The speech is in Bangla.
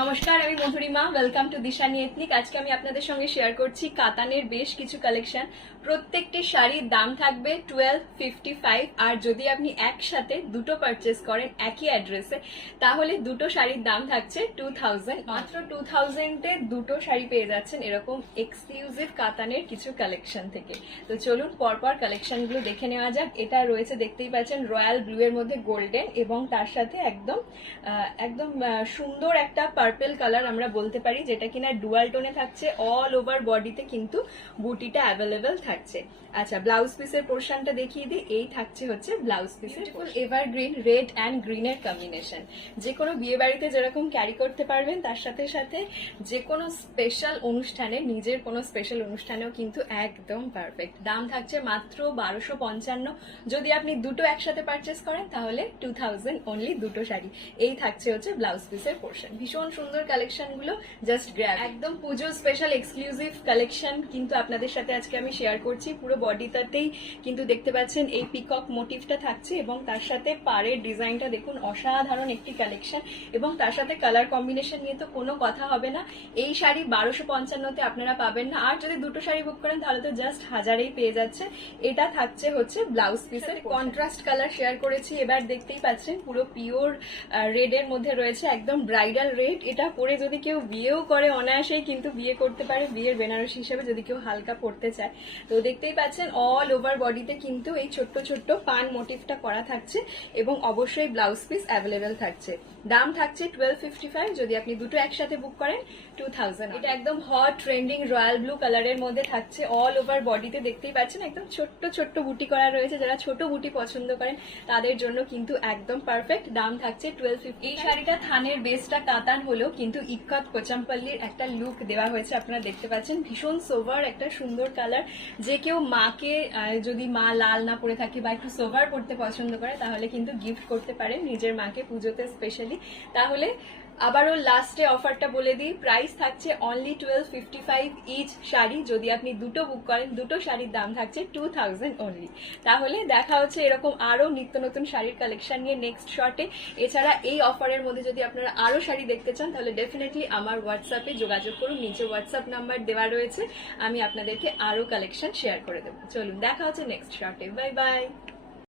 নমস্কার, আমি Madhurima. Welcome to Dishani ethnic. আজকে আমি আপনাদের সঙ্গে শেয়ার করছি কাতানের বেশ কিছু কালেকশন। প্রত্যেকটি শাড়ির দাম থাকবে 1255। আর যদি আপনি একসাথে দুটো পারচেস করেন একই অ্যাড্রেসে, তাহলে দুটো শাড়ির দাম থাকছে 2000। মাত্র 2000-এ দুটো শাড়ি পেয়ে যাচ্ছেন এরকম এক্সক্লুসিভ কাতানের কিছু কালেকশন থেকে। তো চলুন পরপর কালেকশনগুলো দেখে নেওয়া যাক। এটা রয়েছে, দেখতেই পাচ্ছেন, রয়্যাল ব্লু এর মধ্যে গোল্ডেন এবং তার সাথে একদম সুন্দর একটা পার্পল কালার আমরা বলতে পারি, যেটা কিনা ডুয়াল টোনে থাকছে। অল ওভার বডিতে কিন্তু বুটিটা অ্যাভেলেবেল থাকছে। আচ্ছা, ব্লাউজ পিসের পোর্শনটা দেখিয়ে দিই। এই থাকছে হচ্ছে ব্লাউজ পিসের এভারগ্রিন রেড অ্যান্ড গ্রিন এর কম্বিনেশন। যে কোনো বিয়ে বাড়িতে যেরকম ক্যারি করতে পারবেন, তার সাথে সাথে যে কোনো স্পেশাল অনুষ্ঠানে, নিজের কোনো স্পেশাল অনুষ্ঠানেও কিন্তু একদম পারফেক্ট। দাম থাকছে মাত্র 1255। যদি আপনি দুটো একসাথে পারচেস করেন তাহলে 2000 অনলি দুটো শাড়ি। এই থাকছে হচ্ছে ব্লাউজ পিসের পোর্শন। ভীষণ সুন্দর কালেকশন গুলো, জাস্ট গ্র্যাব। একদম পুজো স্পেশাল এক্সক্লুসিভ কালেকশন কিন্তু আপনাদের সাথে আজকে আমি শেয়ার করছি। পুরো বডিটাতেই কিন্তু দেখতে পাচ্ছেন এই পিকক মোটিভটা থাকছে এবং তার সাথে পাড়ের ডিজাইনটা দেখুন, অসাধারণ একটি কালেকশন। এবং তার সাথে কালার কম্বিনেশন নিয়ে তো কোনো কথা হবে না। এই শাড়ি 1255-তে আপনারা পাবেন না। আর যদি দুটো শাড়ি বুক করেন তাহলে তো জাস্ট 1000-এই পেয়ে যাচ্ছে। এটা থাকছে হচ্ছে ব্লাউজ পিসের কন্ট্রাস্ট কালার শেয়ার করেছি। এবার দেখতেই পাচ্ছেন পুরো পিওর রেড এর মধ্যে রয়েছে, একদম ব্রাইডাল রেড। এটা পরে যদি কেউ বিয়েও করে অনায়াসেই কিন্তু বিয়ে করতে পারে, বিয়ের বেনারসি হিসেবে যদি কেউ হালকা পরতে চায়। তো দেখতেই পাচ্ছেন অল ওভার বডিতে কিন্তু এই ছোট্ট ছোট্ট পান মোটিভটা করা থাকছে এবং অবশ্যই ব্লাউজ পিস অ্যাভেলেবেল থাকছে। দাম থাকছে 1255। যদি আপনি দুটো একসাথে বুক করেন 2000। এটা একদম হট ট্রেন্ডিং রয়্যাল ব্লু কালারের মধ্যে থাকছে। অল ওভার বডিতে দেখতেই পাচ্ছেন একদম ছোট্ট ছোট্ট বুটি করা রয়েছে। যারা ছোট বুটি পছন্দ করেন তাদের জন্য কিন্তু একদম পারফেক্ট। দাম থাকছে 1250। এই শাড়িটা থানের বেসটা কাতান হলেও কিন্তু ইক্কত কোচাম্পল্লির একটা লুক দেওয়া হয়েছে, আপনারা দেখতে পাচ্ছেন। ভীষণ সোভার একটা সুন্দর কালার। যে কেউ মাকে, যদি মা লাল না পরে থাকে বা একটু সোভার পড়তে পছন্দ করে, তাহলে কিন্তু গিফট করতে পারেন নিজের মাকে পুজোতে স্পেশালি। তাহলে আবারও লাস্টে অফারটা বলে দিই, প্রাইস থাকছে অনলি 1255 ইচ শাড়ি। যদি আপনি দুটো বুক করেন, দুটো শাড়ির দাম থাকছে 2000 অনলি। তাহলে দেখা হচ্ছে এরকম আরো নিত্য নতুন শাড়ির কালেকশন নিয়ে নেক্সট শর্টে। এছাড়া এই অফারের মধ্যে যদি আপনারা আরো শাড়ি দেখতে চান তাহলে ডেফিনেটলি আমার হোয়াটসঅ্যাপে যোগাযোগ করুন। নিচে হোয়াটসঅ্যাপ নাম্বার দেওয়া রয়েছে, আমি আপনাদেরকে আরো কালেকশন শেয়ার করে দেবো। চলুন দেখা হচ্ছে নেক্সট শর্টে। Bye bye.